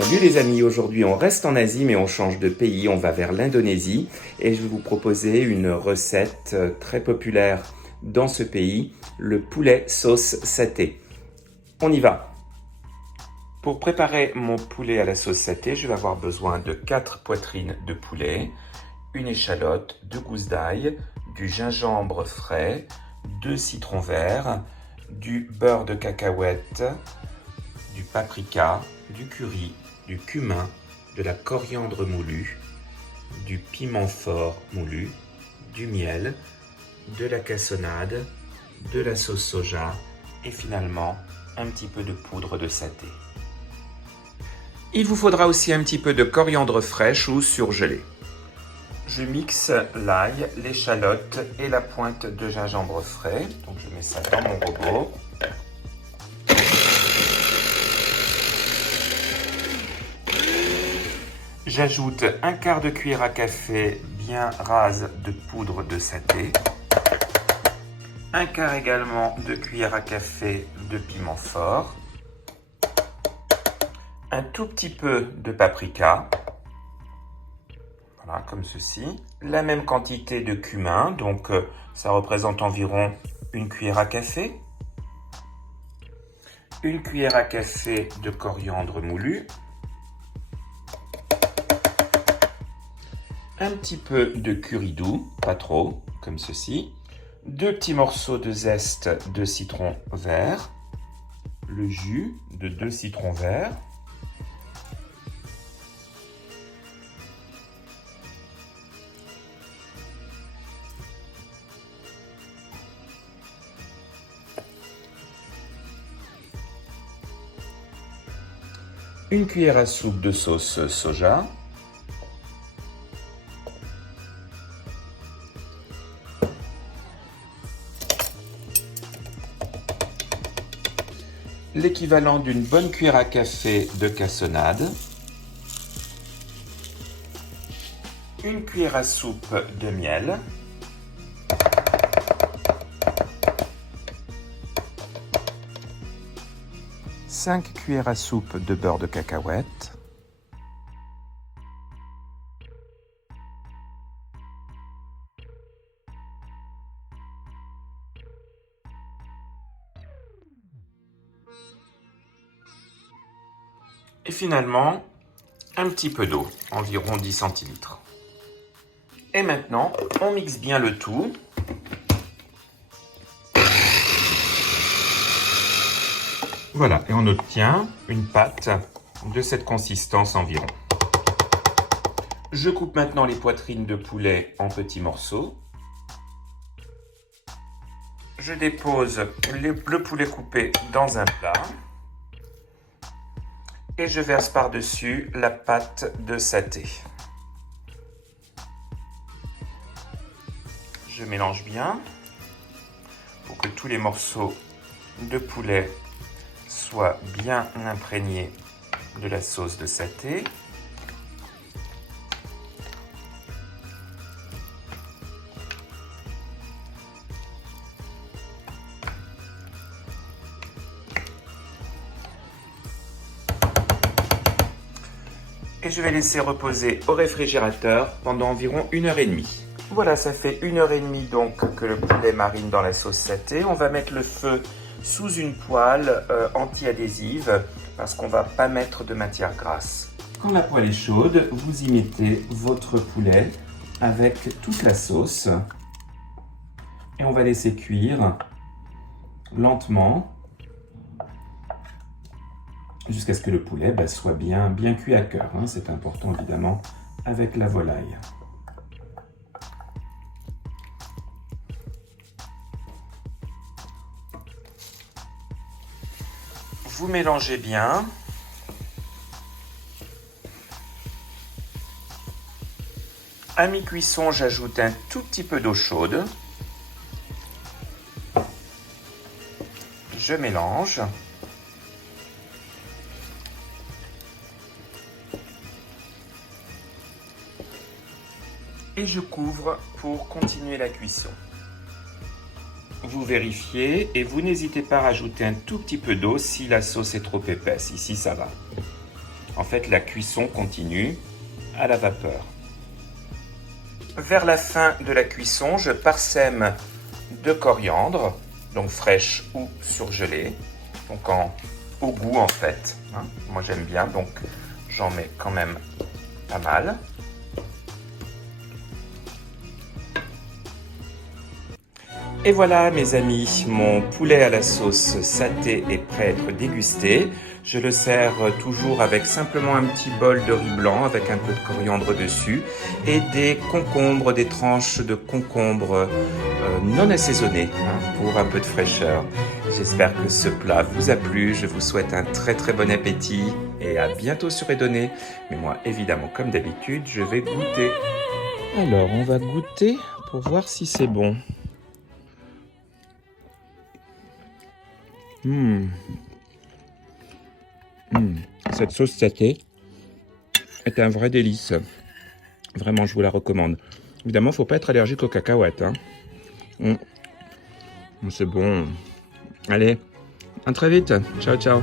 Salut les amis, aujourd'hui on reste en Asie mais on change de pays, on va vers l'Indonésie et je vais vous proposer une recette très populaire dans ce pays, le poulet sauce satay. On y va! Pour préparer mon poulet à la sauce satay, je vais avoir besoin de 4 poitrines de poulet, une échalote, 2 gousses d'ail, du gingembre frais, 2 citrons verts, du beurre de cacahuète, du paprika, du curry, du cumin, de la coriandre moulue, du piment fort moulu, du miel, de la cassonade, de la sauce soja et finalement un petit peu de poudre de saté. Il vous faudra aussi un petit peu de coriandre fraîche ou surgelée. Je mixe l'ail, l'échalote et la pointe de gingembre frais. Donc je mets ça dans mon robot. J'ajoute un quart de cuillère à café bien rase de poudre de saté. Un quart également de cuillère à café de piment fort. Un tout petit peu de paprika. Voilà, comme ceci. La même quantité de cumin, donc ça représente environ une cuillère à café. Une cuillère à café de coriandre moulu. Un petit peu de curry doux, pas trop, comme ceci. 2 petits morceaux de zeste de citron vert. Le jus de 2 citrons verts. Une cuillère à soupe de sauce soja. L'équivalent d'une bonne cuillère à café de cassonade. Une cuillère à soupe de miel. Cinq cuillères à soupe de beurre de cacahuète. Et finalement, un petit peu d'eau, environ 10 centilitres. Et maintenant, on mixe bien le tout. Voilà, et on obtient une pâte de cette consistance environ. Je coupe maintenant les poitrines de poulet en petits morceaux. Je dépose le poulet coupé dans un plat. Et je verse par-dessus la pâte de saté. Je mélange bien pour que tous les morceaux de poulet soient bien imprégnés de la sauce de saté. Et je vais laisser reposer au réfrigérateur pendant environ 1h30. Voilà, ça fait 1h30 donc que le poulet marine dans la sauce saté. On va mettre le feu sous une poêle anti-adhésive parce qu'on ne va pas mettre de matière grasse. Quand la poêle est chaude, vous y mettez votre poulet avec toute la sauce et on va laisser cuire lentement jusqu'à ce que le poulet soit bien cuit à cœur. C'est important évidemment avec la volaille. Vous mélangez bien. À mi-cuisson, j'ajoute un tout petit peu d'eau chaude. Je mélange. Et je couvre pour continuer la cuisson. Vous vérifiez et vous n'hésitez pas à rajouter un tout petit peu d'eau si la sauce est trop épaisse. Ici, ça va. En fait, la cuisson continue à la vapeur. Vers la fin de la cuisson, je parsème de coriandre, donc fraîche ou surgelée, donc au goût en fait. Hein. Moi j'aime bien, donc j'en mets quand même pas mal. Et voilà mes amis, mon poulet à la sauce saté est prêt à être dégusté. Je le sers toujours avec simplement un petit bol de riz blanc avec un peu de coriandre dessus et des concombres, des tranches de concombres non assaisonnés pour un peu de fraîcheur. J'espère que ce plat vous a plu, je vous souhaite un très très bon appétit et à bientôt sur Edonné. Mais moi évidemment comme d'habitude je vais goûter. Alors on va goûter pour voir si c'est bon. Cette sauce saté est un vrai délice. Vraiment, je vous la recommande. Évidemment, il ne faut pas être allergique aux cacahuètes. Hein. C'est bon. Allez, à très vite. Ciao, ciao.